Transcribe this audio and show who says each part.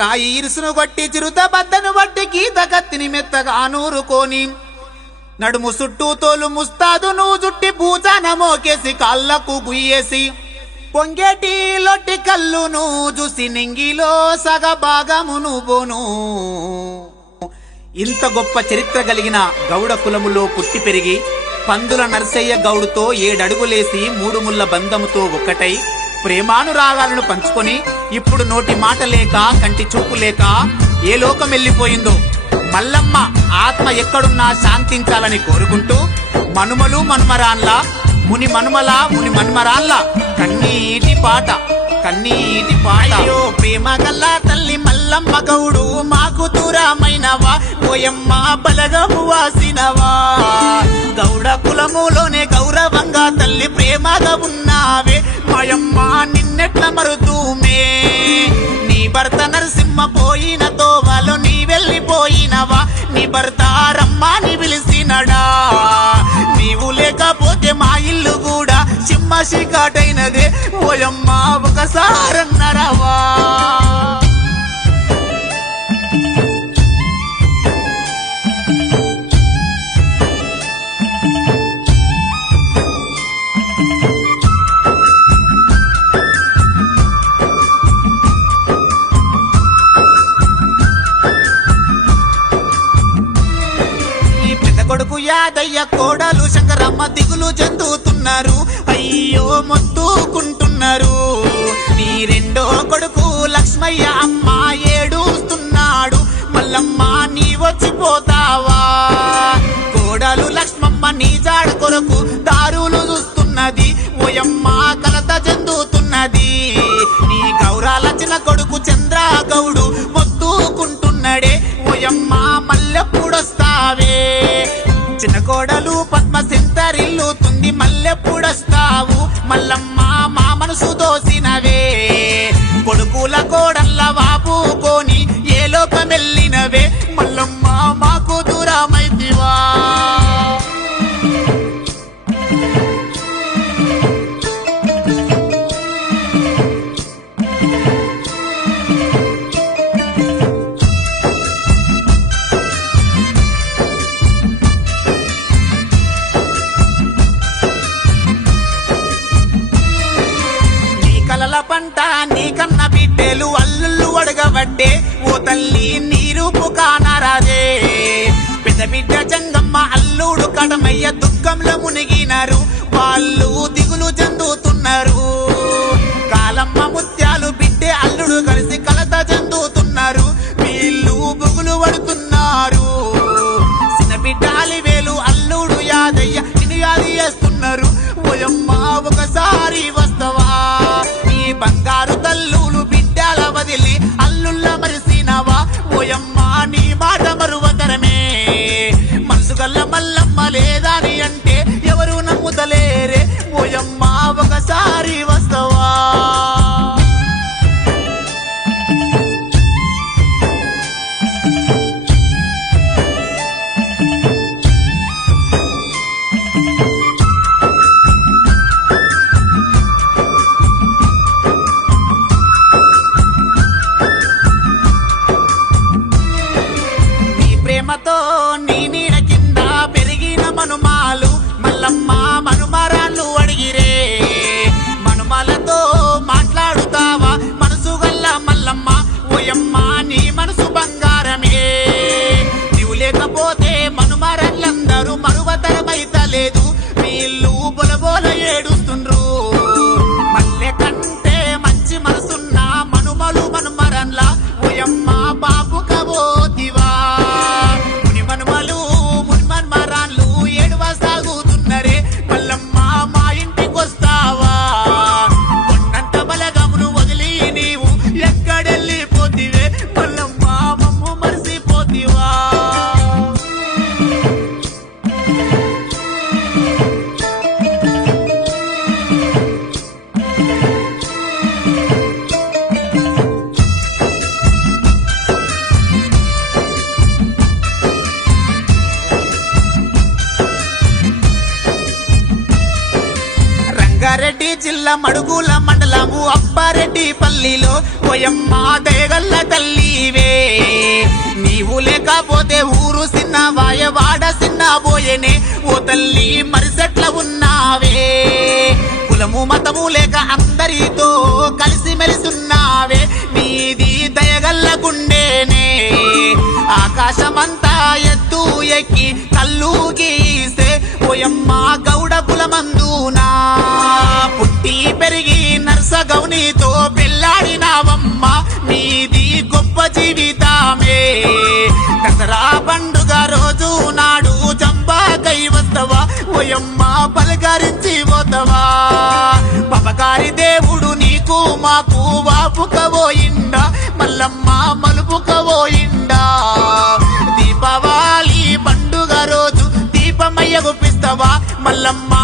Speaker 1: రాయి ఇరుసును కొట్టి చిరుత బద్దను బట్టి గీత కత్తిని మెత్తగా నూరుకోని. నడుము చుట్టూ తోలు ముస్తాదు నువ్వు జుట్టి భూజాన మోకేసి కాళ్ళకు గుయ్యేసి. పొంగేటి లొట్టి కల్లును చూసి నింగిలో సగ భాగమును బోను ఇంత గొప్ప చరిత్ర కలిగిన గౌడ కులములో పుట్టి పెరిగి పందుల నరసయ్య గౌడుతో ఏడడుగులేసి మూడు ముళ్ళ బంధముతో ఒక్కటై ప్రేమానురాగాలను పంచుకొని ఇప్పుడు నోటి మాట లేక కంటి చూపు లేక ఏ లోకం వెళ్ళిపోయిందో మల్లమ్మ ఆత్మ ఎక్కడున్నా శాంతించాలని కోరుకుంటూ మనుమలు మనుమరాన్ల ముని మనుమల ముని మనుమరాన్ల కన్నీటి పాట కన్నీటి పాట. ప్రేమ గల్లా తల్లి మల్లమ్మ గౌడు మాకు దూరమైనవా పోయమ్మ బలగము వాసినవా? గౌడ కులములోనే గౌరవంగా తల్లి ప్రేమగా ఉన్నావే. మాయమ్మ నిన్నెట్ల మరుతూమే. నీ భర్త నరసింహ పోయిన తోవలో నీ వెళ్ళిపోయినవా? నీ భర్త రమ్మని పిలిచినడా? నీవు లేకపోతే మా ఇల్లు కూడా సింహ చీకటైనదే పోయమ్మా ఒకసారన్నరవా? కొడుకు యాదయ్య కోడలు శంకరమ్మ దిగులు చెందుతున్నారు. అయ్యో మొత్తుకుంటున్నారు. నీ రెండో కొడుకు లక్ష్మయ్య అమ్మ ఏడుస్తున్నాడు. మల్లమ్మ నీ వచ్చిపోతావా? కోడలు లక్ష్మమ్మ నీ జాడ కొరకు దారులు చూస్తున్నది. ఓయమ్మ కలత చెందుతున్నది. నీ గౌరాల చిన్న కొడుకు చంద్ర గౌడు చిన్న కోడలు పద్మ సింతరిల్లుతుంది మల్లెప్పుడొస్తావు మల్లమ్మ నీ పంట నీకన్న బిడ్డలు అల్లుళ్ళు అడగబట్టే ఓ తల్లి నీరూపు కానరాజే. పెద్ద బిడ్డ జంగమ్మ అల్లుడు కడమయ్య దుఃఖంలో మునిగినారు. వాళ్ళు దిగులు చెందుతున్నారు. కాలమ్మ ముత్యాలు బిడ్డే అల్లుడు కలిసి కలత చెందుతున్నారు. వీళ్ళు బుగులు పడుతున్నారు. చిన్న బిడ్డాలి వేలు అల్లుడు యాదయ్య నిన్ను యాది చేస్తున్నారు. ఒకసారి బంగారు తల్లులు బిడ్డల వదిలి అల్లుళ్ళ మరిసినవా? ఓయమ్మ నీ మాట మరువతరమే మనసు గల్ల మల్ల నీడ కింద పెరిగిన మనుమాలు మల్లమ్మ మనుమరాళ్ళు అడిగిరే. మనుమలతో మాట్లాడుతావా? మనసు గల్ల మల్లమ్మ నీ మనసు బంగారమే. నీవు లేకపోతే మడుగుల మండలము అబ్బారెడ్డి పల్లిలో పోయమ్మ దయగల్ల తల్లివే. నీవు లేకపోతే ఊరు సిన్న వాయవాడ సిన్న పోయేనే ఓ తల్లి మరిసెట్ల ఉన్నావే. కులము మతము లేక అందరితో కలిసి మెలిసున్నావే నీది దయగల్ల గుండేనే. ఆకాశమంతా ఎత్తు ఎక్కి కళ్ళు గీసే. పోయమ్మ గౌడ కులమంతా గౌనీతో పెళ్ళాడినావమ్మ. నీది గొప్ప జీవితమే. దసరా పండుగ రోజు నాడు చంపాకై వస్తవా? ఓయమ్మ పలకరించి పోతవా? పపకారి దేవుడు నీకు మాకు వాపుకబోయిండా మల్లమ్మ మలుపుకబోయిండా దీపావళి పండుగ రోజు దీపమయ్య గుప్పిస్తావా? మల్లమ్మ